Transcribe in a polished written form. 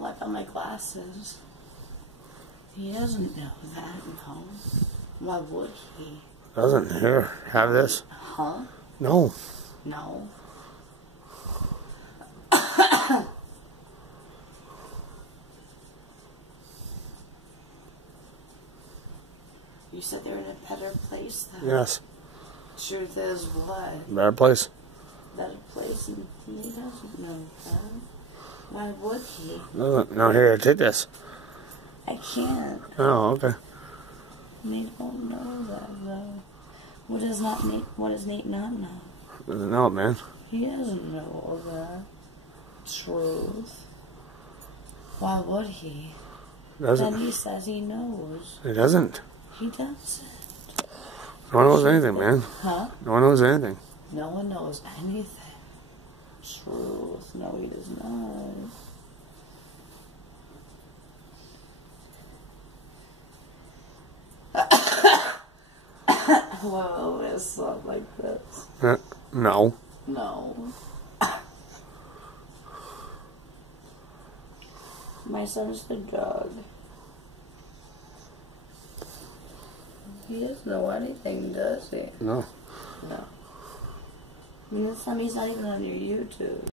Like on my glasses. He doesn't know that, no. Why would he? Doesn't. Here, have this. Huh? No. No. You said they're in a better place, though. Yes. Truth is what? Better place. Better place, and he doesn't know that. Why would he? Doesn't. No, here, take this. I can't. Oh, okay. They don't know that, though. What does Nate not know? Doesn't know it, man. He doesn't know all that. Truth. Why would he? Doesn't. Then he says he knows. He doesn't. He doesn't. No one knows anything, man. Huh? No one knows anything. No one knows anything. Truth. No, he does not. Whoa, it's not like this. No. No. My son's the dog. He doesn't know anything, does he? No. No. I mean, this time he's not even on your YouTube.